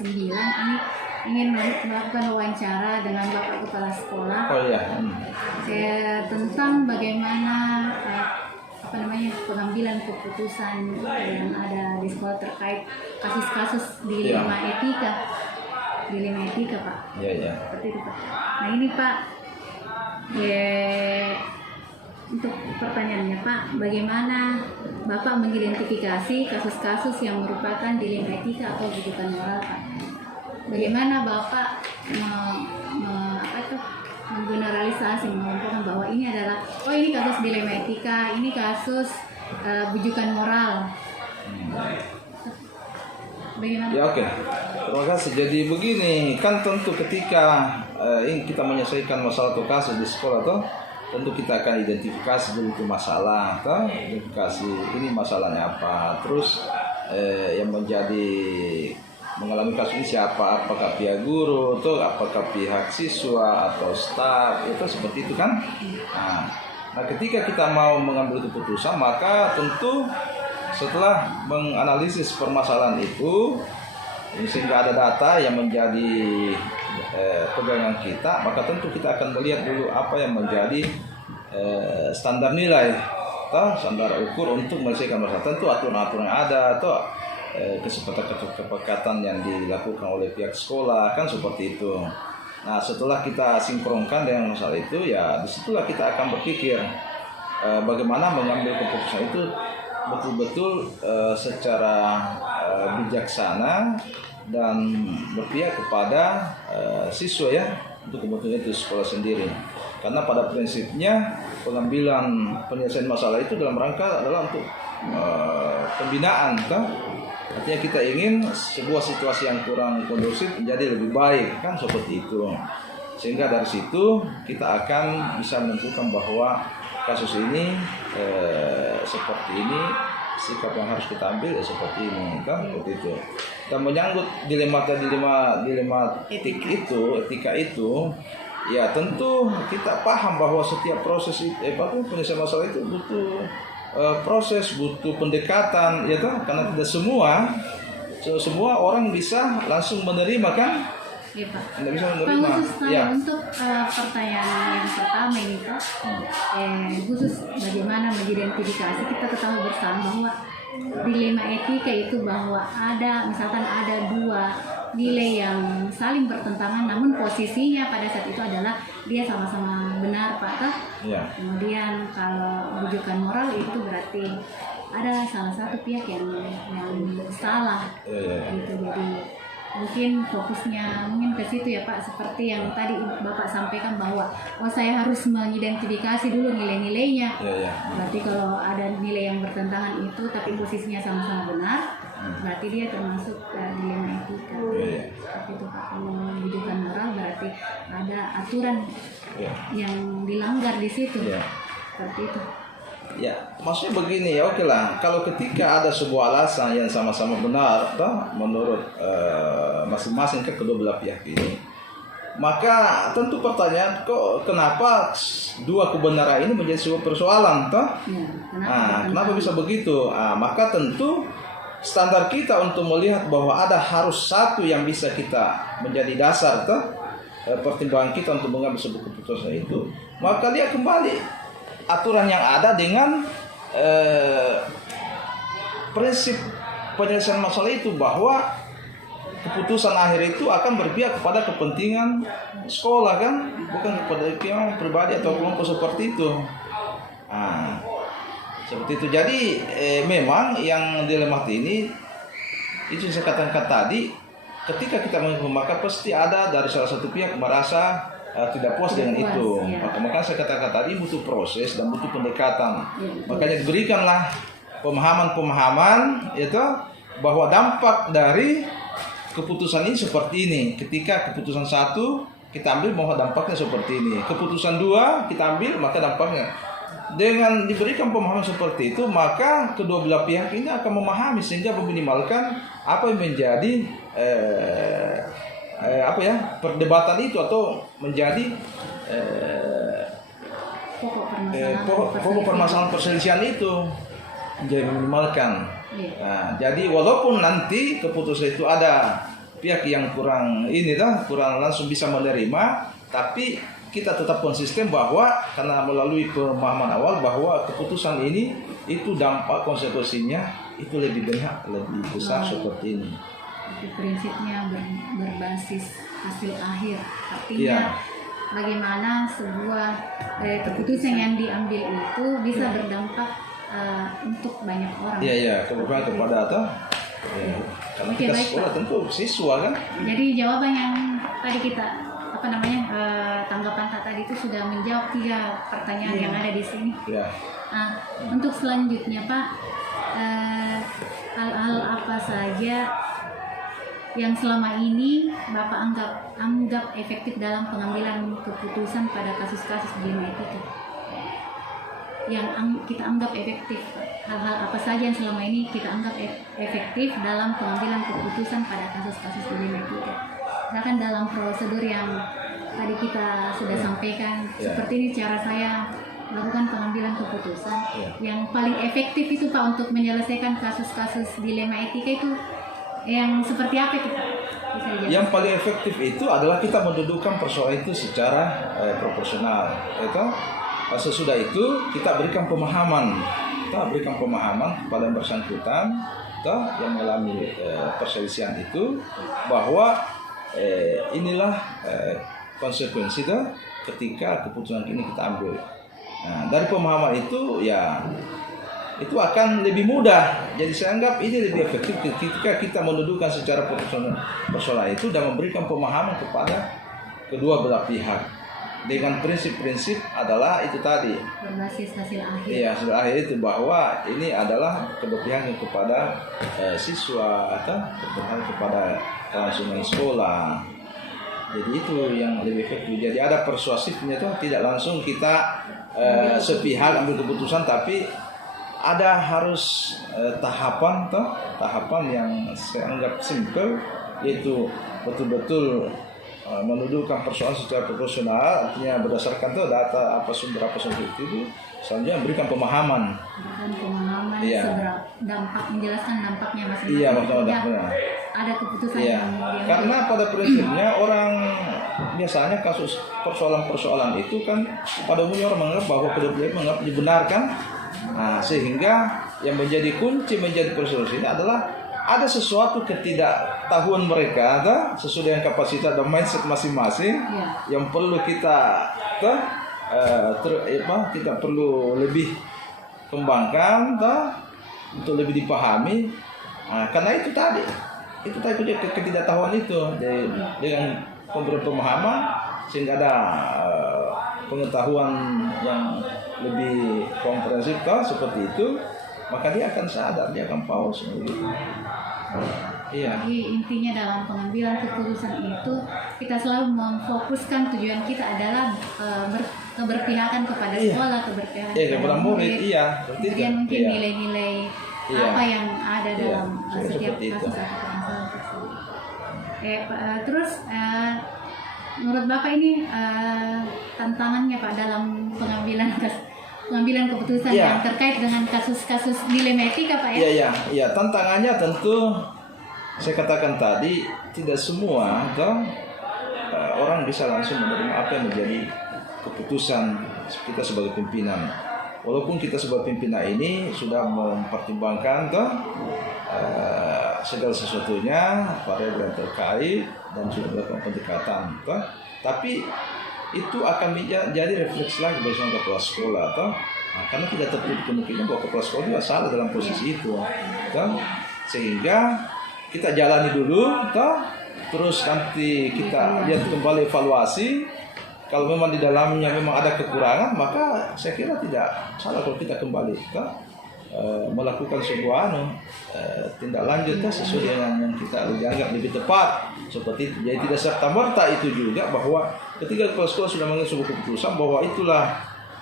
9 ini ingin melakukan wawancara dengan Bapak Kepala Sekolah. Oh iya. Tentang bagaimana pengambilan keputusan yang ada di sekolah terkait kasus-kasus dilema etika. Dilema etika, Pak. Iya. Seperti itu, Pak. Nah ini, Pak, untuk pertanyaannya, Pak, bagaimana Bapak mengidentifikasi kasus-kasus yang merupakan dilema etika atau bujukan moral, Pak? Bagaimana Bapak menggeneralisasi, mengumpulkan bahwa ini adalah, ini kasus dilema etika, ini kasus bujukan moral. Bagaimana? Ya oke. Terima kasih. Jadi begini, kan tentu ketika ini kita menyelesaikan masalah atau kasus di sekolah toh, tentu kita akan identifikasi dulu itu masalah, toh, identifikasi ini masalahnya apa, terus yang menjadi mengalami kasus ini siapa, apakah pihak guru, atau apakah pihak siswa atau staf, itu seperti itu kan. Nah, ketika kita mau mengambil keputusan, maka tentu setelah menganalisis permasalahan itu sehingga ada data yang menjadi pegangan kita, maka tentu kita akan melihat dulu apa yang menjadi standar nilai atau standar ukur untuk menyelesaikan masalah. Tentu aturan-aturan yang ada atau kesepakatan yang dilakukan oleh pihak sekolah kan seperti itu. Nah, setelah kita sinkronkan dengan masalah itu, ya disitulah kita akan berpikir bagaimana mengambil keputusan itu betul-betul secara bijaksana dan berpihak kepada siswa ya, untuk kebutuhan itu sekolah sendiri. Karena pada prinsipnya pengambilan penyelesaian masalah itu dalam rangka adalah untuk pembinaan, kan? Artinya kita ingin sebuah situasi yang kurang kondusif menjadi lebih baik, kan seperti itu. Sehingga dari situ kita akan bisa menentukan bahwa kasus ini seperti ini, sikap yang harus kita ambil ya seperti ini, kan seperti itu. Dan menyangkut dilema etika itu, ya tentu kita paham bahwa setiap proses penyelesaian masalah itu butuh proses, butuh pendekatan, ya kan? Karena tidak semua orang bisa langsung menerima, kan? Iya, Pak. Tidak bisa menerima. Pak, khusus untuk pertanyaan yang pertama ini, Pak, khusus bagaimana mengidentifikasi, kita ketahui bersama bahwa dilema etika itu bahwa misalkan ada dua nilai yang saling bertentangan, namun posisinya pada saat itu adalah dia sama-sama benar, Pak. Ya. Kemudian kalau bujukan moral itu berarti ada salah satu pihak yang salah. Gitu. Jadi mungkin fokusnya ke situ ya, Pak, seperti yang tadi Bapak sampaikan bahwa saya harus mengidentifikasi dulu nilai-nilainya. Berarti kalau ada nilai yang bertentangan itu tapi posisinya sama-sama benar, berarti dia termasuk dilema etika. Seperti itu, Pak. Kalau bujukan moral berarti ada aturan yang dilanggar di situ. Seperti itu. Ya, maksudnya begini ya, oke lah. Kalau ketika ada sebuah alasan yang sama-sama benar, menurut masing-masing ke kedua belah pihak ini, maka tentu pertanyaan kenapa dua kebenaran ini menjadi sebuah persoalan, kenapa bisa begitu? Maka tentu standar kita untuk melihat bahwa harus satu yang bisa kita menjadi dasar, pertimbangan kita untuk mengambil sebuah keputusan itu, maka dia kembali aturan yang ada dengan prinsip penyelesaian masalah itu, bahwa keputusan akhir itu akan berpihak kepada kepentingan sekolah, kan, bukan kepada kepentingan pribadi atau kelompok seperti itu. Seperti itu. Jadi memang yang dilema ini itu saya katakan tadi, ketika kita maka pasti ada dari salah satu pihak merasa tidak puas dengan itu. Maka saya katakan tadi butuh proses dan butuh pendekatan. Makanya diberikanlah pemahaman itu bahwa dampak dari keputusan ini seperti ini. Ketika keputusan satu kita ambil, bahwa dampaknya seperti ini. Keputusan dua kita ambil, maka dampaknya. Dengan diberikan pemahaman seperti itu, maka kedua belah pihak ini akan memahami sehingga meminimalkan apa yang menjadi perdebatan itu, atau menjadi pokok permasalahan perselisihan itu menjadi meminimalkan. Jadi walaupun nanti keputusan itu ada pihak yang kurang kurang langsung bisa menerima, tapi kita tetap konsisten bahwa karena melalui pemahaman awal bahwa keputusan ini itu dampak konsekuensinya itu lebih banyak, lebih besar seperti ini. Itu prinsipnya berbasis hasil akhir. Artinya bagaimana sebuah keputusan yang diambil itu bisa berdampak untuk banyak orang. Iya, kepada karena kita sekolah tentu siswa kan. Jadi jawaban yang tadi kita tanggapan Kak tadi itu sudah menjawab 3 pertanyaan yang ada di sini. Nah, untuk selanjutnya Pak, hal-hal apa saja yang selama ini Bapak anggap efektif dalam pengambilan keputusan pada kasus-kasus dilema etika? Yang kita anggap efektif, hal-hal apa saja yang selama ini kita anggap efektif dalam pengambilan keputusan pada kasus-kasus dilema etika? Misalkan dalam prosedur yang tadi kita sudah sampaikan, seperti ini cara saya melakukan pengambilan keputusan. Yang paling efektif itu Pak untuk menyelesaikan kasus-kasus dilema etika itu yang seperti apa itu Pak? Yang paling efektif itu adalah kita mendudukkan persoalan itu secara proporsional. Sesudah itu kita berikan pemahaman kepada yang bersangkutan yang mengalami perselisihan itu bahwa inilah konsekuensi ketika keputusan ini kita ambil. Nah, dari pemahaman itu itu akan lebih mudah. Jadi saya anggap ini lebih efektif ketika kita mendudukkan secara persoalan itu dan memberikan pemahaman kepada kedua belah pihak dengan prinsip-prinsip adalah itu tadi berbasis hasil akhir. Iya, hasil akhir itu bahwa ini adalah keberpihakan kepada siswa atau keberpihakan kepada kelangsungan sekolah. Jadi itu yang lebih efektif. Jadi ada persuasifnya tuh, tidak langsung kita sepihak ambil keputusan, tapi ada harus tahapan yang saya anggap simple, yaitu betul-betul mendudukkan persoalan secara proporsional, artinya berdasarkan data sumber itu, selanjutnya berikan pemahaman. Seberapa dampak, menjelaskan dampaknya masing-masing. Iya, dampaknya. Ada keputusan yang karena pada prinsipnya orang biasanya kasus persoalan itu kan pada umumnya orang menganggap bahwa kedua-duanya menganggap dibenarkan. Nah, sehingga yang menjadi kunci menjadi persolusinya adalah ada sesuatu ketidaktahuan mereka sesuai dengan kapasitas dan mindset masing-masing yang perlu kita kita perlu lebih kembangkan untuk lebih dipahami. Nah, karena itu tadi ketidaktahuan itu dengan pemberian pemahaman sehingga ada pengetahuan yang lebih komprehensif seperti itu, maka dia akan sadar, dia akan pause gitu. Jadi intinya dalam pengambilan keputusan itu kita selalu memfokuskan tujuan kita adalah keberpihakan kepada sekolah, keberpihakan kepada murid. Kemudian mungkin nilai-nilai apa yang ada dalam setiap kasus atau permasalahan tersebut. Terus menurut Bapak ini tantangannya Pak dalam pengambilan keputusan yang terkait dengan kasus-kasus dilema etika Pak ya? Iya, tantangannya tentu saya katakan tadi tidak semua orang bisa langsung menerima apa yang menjadi keputusan kita sebagai pimpinan. Walaupun kita sebagai pimpinan ini sudah mempertimbangkan segala sesuatunya pada yang terkait dan sudah melakukan pendekatan, tapi itu akan jadi refleks lagi bersama kepala sekolah, karena tidak tertutup kemungkinan bahwa kepala sekolah juga salah dalam posisi itu, sehingga kita jalani dulu, terus nanti kita lihat kembali evaluasi. Kalau memang di dalamnya memang ada kekurangan, maka saya kira tidak salah kalau kita kembali melakukan sebuah tindak lanjut sesuai dengan yang kita dianggap lebih tepat seperti itu. Jadi tidak serta-merta itu juga bahwa ketika kepala sekolah sudah mengambil sebuah keputusan bahwa itulah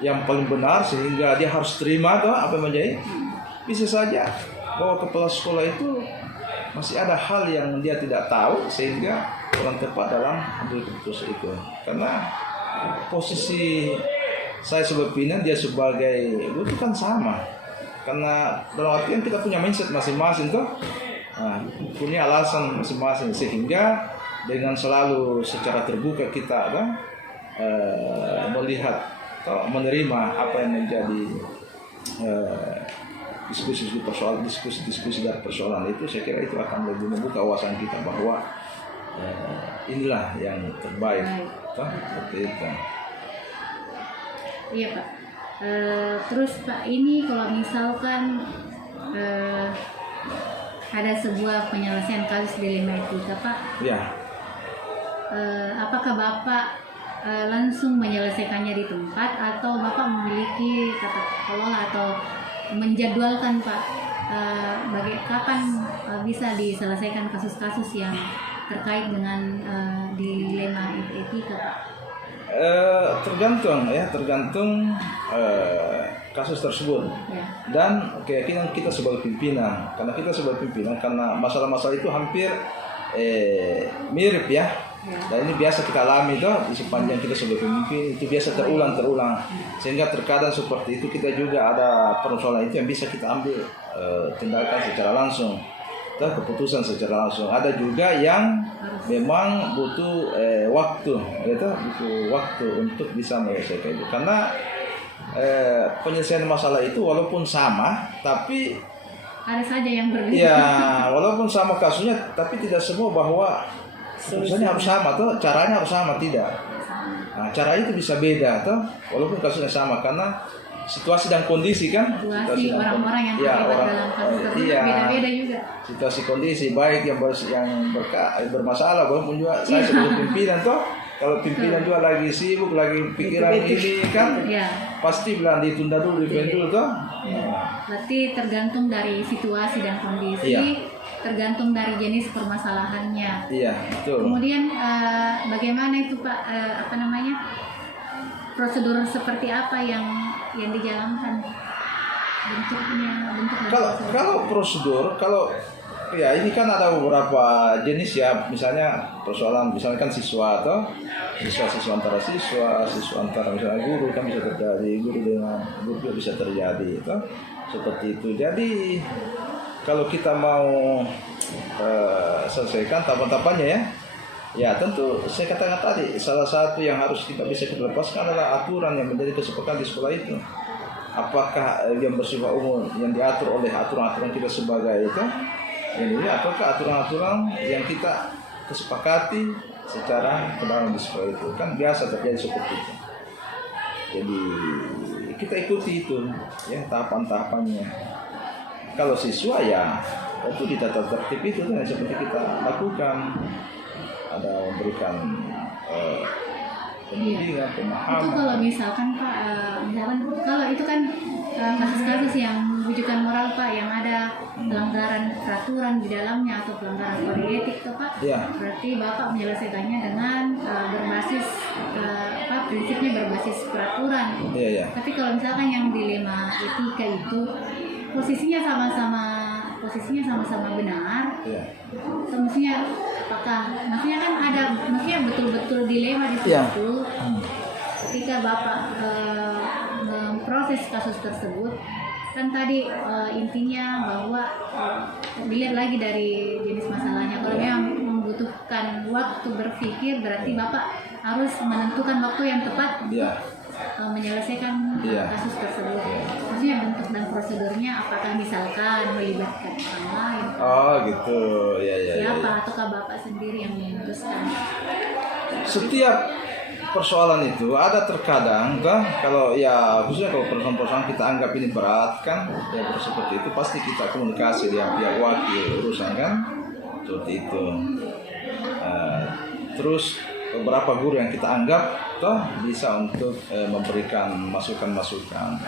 yang paling benar sehingga dia harus terima apa yang menjadi. Bisa saja bahwa kepala sekolah itu masih ada hal yang dia tidak tahu sehingga kurang tepat dalam ambil keputusan itu. Karena posisi saya sebagai pimpinan, dia sebagai itu kan sama. Karena dalam artian kita punya mindset masing-masing punya alasan masing-masing, sehingga dengan selalu secara terbuka kita melihat atau menerima apa yang menjadi diskusi dari persoalan itu, saya kira itu akan lebih membuka wawasan kita bahwa inilah yang terbaik. Seperti itu. Iya Pak. Terus Pak, ini kalau misalkan ada sebuah penyelesaian kasus dilema etika Pak, ya. Apakah Bapak langsung menyelesaikannya di tempat, atau Bapak memiliki tata kelola atau menjadwalkan Pak, kapan bisa diselesaikan kasus-kasus yang terkait dengan dilema etika Pak? Tergantung kasus tersebut dan keyakinan kita sebagai pimpinan, karena masalah-masalah itu hampir mirip ya. Dan ini biasa kita alami di sepanjang kita sebagai pemimpin, itu biasa terulang, sehingga terkadang seperti itu kita juga ada persoalan itu yang bisa kita ambil tindakan secara langsung, keputusan secara langsung. Ada juga yang memang butuh waktu untuk bisa menyelesaikan itu, karena penyelesaian masalah itu walaupun sama tapi ada saja yang berbeda. Ya, walaupun sama kasusnya tapi tidak semua bahwa misalnya harus sama caranya harus sama, tidak. Nah, caranya itu bisa beda walaupun kasusnya sama, karena situasi dan kondisi kan. Situasi orang-orang yang terlibat dalam kasus tersebut beda-beda juga. Situasi kondisi baik yang bermasalah walaupun juga saya sebagai pimpinan kalau pimpinan juga lagi sibuk, lagi pikiran ini kan, pasti bilang ditunda dulu, Berarti tergantung dari situasi dan kondisi, tergantung dari jenis permasalahannya. Iya, betul. Kemudian bagaimana itu Pak, prosedur seperti apa yang dijalankan, bentuknya? Kalau prosedur, ini kan ada beberapa jenis ya, misalnya kan siswa antara siswa antara misalnya guru kan bisa terjadi, guru dengan guru juga bisa terjadi, seperti itu. Jadi kalau kita mau selesaikan tahapan-tahapannya ya tentu saya katakan tadi, salah satu yang harus kita lepaskan adalah aturan yang menjadi kesepakatan di sekolah itu. Apakah yang bersifat umum yang diatur oleh aturan-aturan kita sebagai ini, ataukah aturan-aturan yang kita kesepakati secara kedalam di sekolah itu, kan biasa terjadi seperti itu. Jadi kita ikuti itu ya, tahapan-tahapannya. Kalau siswa ya tentu di tata tertib itu seperti kita lakukan, ada memberikan pembimbingan, pemahaman. Itu kalau misalkan Pak, kalau itu kan kasus-kasus yang rujukan moral Pak, yang ada pelanggaran peraturan di dalamnya atau pelanggaran kode etik Pak, berarti Bapak menyelesaikannya dengan berbasis prinsipnya berbasis peraturan. Tapi kalau misalkan yang dilema etika itu posisinya sama-sama benar, maksudnya kan ada betul-betul dilema di situ. Ketika Bapak memproses kasus tersebut, kan tadi intinya bahwa dilihat lagi dari jenis masalahnya. Kalau memang membutuhkan waktu berpikir, berarti Bapak harus menentukan waktu yang tepat untuk menyelesaikan kasus tersebut. Maksudnya bentuk dan prosedurnya, apakah misalkan melibatkan orang lain? Oh gitu, Siapa ataukah Bapak sendiri yang memutuskan? Setiap persoalan itu ada terkadang kalau khususnya kalau persoalan kita anggap ini berat kan, seperti itu pasti kita komunikasi dengan pihak wakil urusan kan, seperti itu. Terus beberapa guru yang kita anggap bisa untuk memberikan masukan-masukan.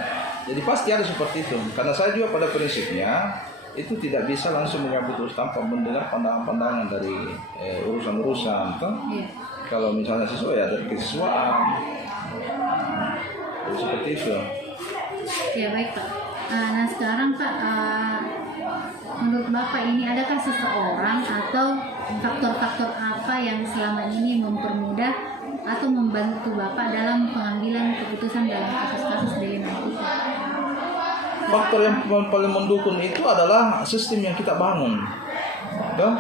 Jadi pasti ada seperti itu. Karena saya juga pada prinsipnya itu tidak bisa langsung menyambut tanpa mendengar pandangan-pandangan dari urusan-urusan. Kalau misalnya siswa ya dari kesiswaan. Jadi seperti itu. Ya baik Pak. Nah sekarang Pak, menurut Bapak ini adakah seseorang atau faktor-faktor apa yang selama ini mempermudah atau membantu Bapak dalam pengambilan keputusan dalam kasus-kasus dilema etika? Faktor yang paling mendukung itu adalah sistem yang kita bangun. Dan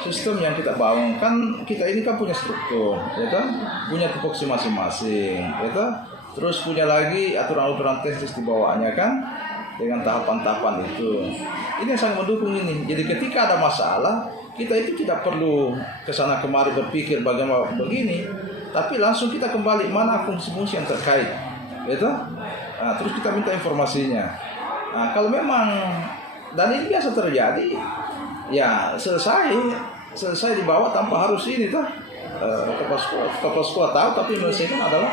sistem yang kita bangun kan, kita ini kan punya struktur, ya kan, punya tupoksi masing-masing, ya kan, terus punya lagi aturan-aturan teknis di bawahnya kan, dengan tahapan-tahapan itu. Ini yang sangat mendukung ini. Jadi ketika ada masalah, kita itu tidak perlu kesana kemari berpikir bagaimana begini, tapi langsung kita kembali mana fungsi-fungsi yang terkait, gitu. Nah, terus kita minta informasinya. Nah, kalau memang, dan ini biasa terjadi, ya selesai dibawa tanpa harus ini tuh kepala sekolah tahu, tapi menyelesaikan adalah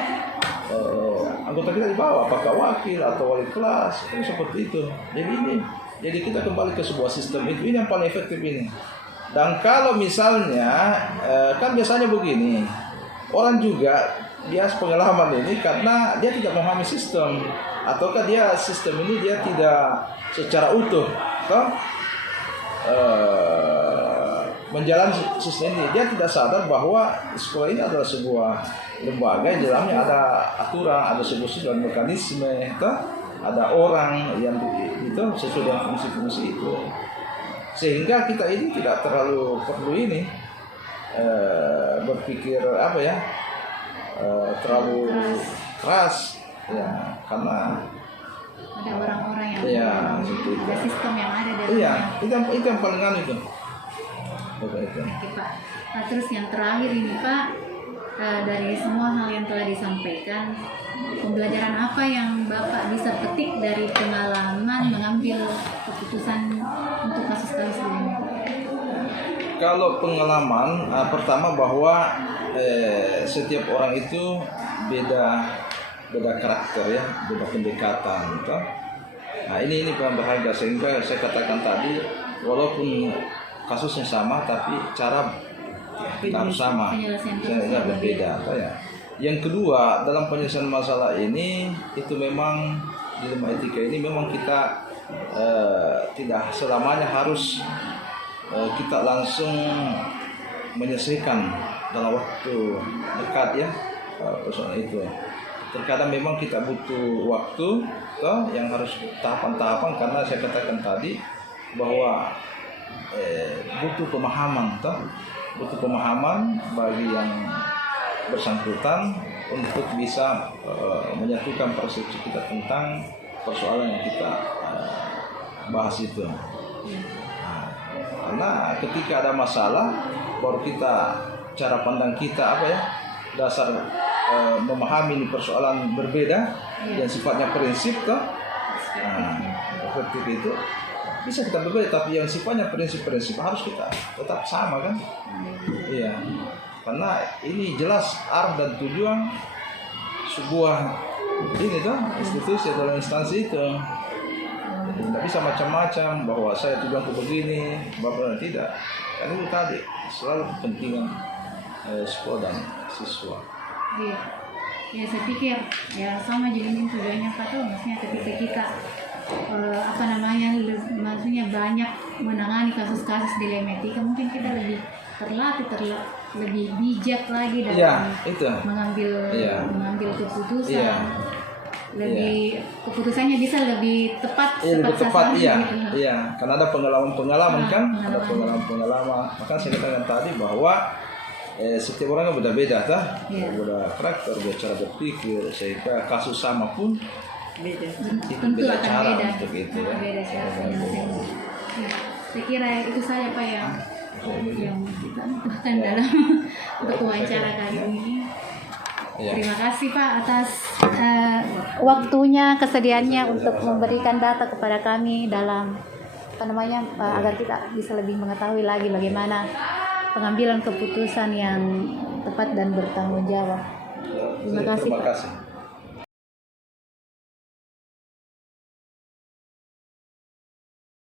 anggota kita dibawa, apakah wakil atau wali kelas, itu seperti itu. Jadi kita kembali ke sebuah sistem itu, ini yang paling efektif ini. Dan kalau misalnya kan biasanya begini, orang juga biasa pengalaman ini karena dia tidak memahami sistem, ataukah dia sistem ini dia tidak secara utuh, toh menjalani sistem ini, dia tidak sadar bahwa sekolah ini adalah sebuah lembaga yang dalamnya ada aturan, ada sebuah mekanisme, ada orang yang itu sesuai dengan fungsi-fungsi itu, sehingga kita ini tidak terlalu perlu ini berpikir terlalu keras ya, karena ada orang-orang yang ada sistem yang ada dalamnya. Itu yang paling anu itu. Oke, Pak. Nah, terus yang terakhir ini Pak, dari semua hal yang telah disampaikan, pembelajaran apa yang Bapak bisa petik dari pengalaman mengambil keputusan untuk kasus-kasus ini? Kalau pengalaman, pertama bahwa setiap orang itu beda karakter ya, beda pendekatan. Gitu. Nah ini yang berharga, sehingga saya katakan tadi, walaupun kasusnya sama tapi cara harus sama, saya berbeda. Ya. Yang kedua, dalam penyelesaian masalah ini itu memang di ilmu etika ini memang kita tidak selamanya harus kita langsung menyelesaikan dalam waktu dekat ya persoalan itu. Terkadang memang kita butuh waktu yang harus tahapan-tahapan, karena saya katakan tadi bahwa butuh pemahaman bagi yang bersangkutan untuk bisa menyatukan persepsi kita tentang persoalan yang kita bahas itu. Karena ketika ada masalah, baru kita cara pandang kita dasar memahami ini persoalan berbeda yang sifatnya prinsip seperti itu. Bisa kita berbeda, tapi yang sifatnya prinsip-prinsip harus kita tetap sama kan? Iya. Karena ini jelas arah dan tujuan sebuah institusi atau instansi itu. Jadi tidak bisa macam-macam bahwa saya tujuanku begini, bapak tidak. Kan itu tadi selalu kepentingan sekolah dan siswa. Iya. Ya saya pikir ya sama juga ini tujuannya Pak tuh, maksudnya ketika kita maksudnya banyak menangani kasus-kasus dilematika, mungkin kita lebih terlatih lebih bijak lagi dalam mengambil keputusan. Keputusannya bisa lebih tepat karena ada pengalaman kan, ada pengalaman. Maka saya katakan tadi bahwa setiap orang beda-beda beda karakter, beda cara berpikir, sehingga kasus sama pun tentu beda akan cara beda. untuk itu ya. Beda cara penyelesaiannya. Saya kira itu saja Pak yang kita butuhkan dalam untuk wawancara kali ini. Terima kasih Pak atas waktunya, kesediaannya untuk memberikan data kepada kami dalam agar kita bisa lebih mengetahui lagi bagaimana pengambilan keputusan yang tepat dan bertanggung jawab. Terima kasih Pak.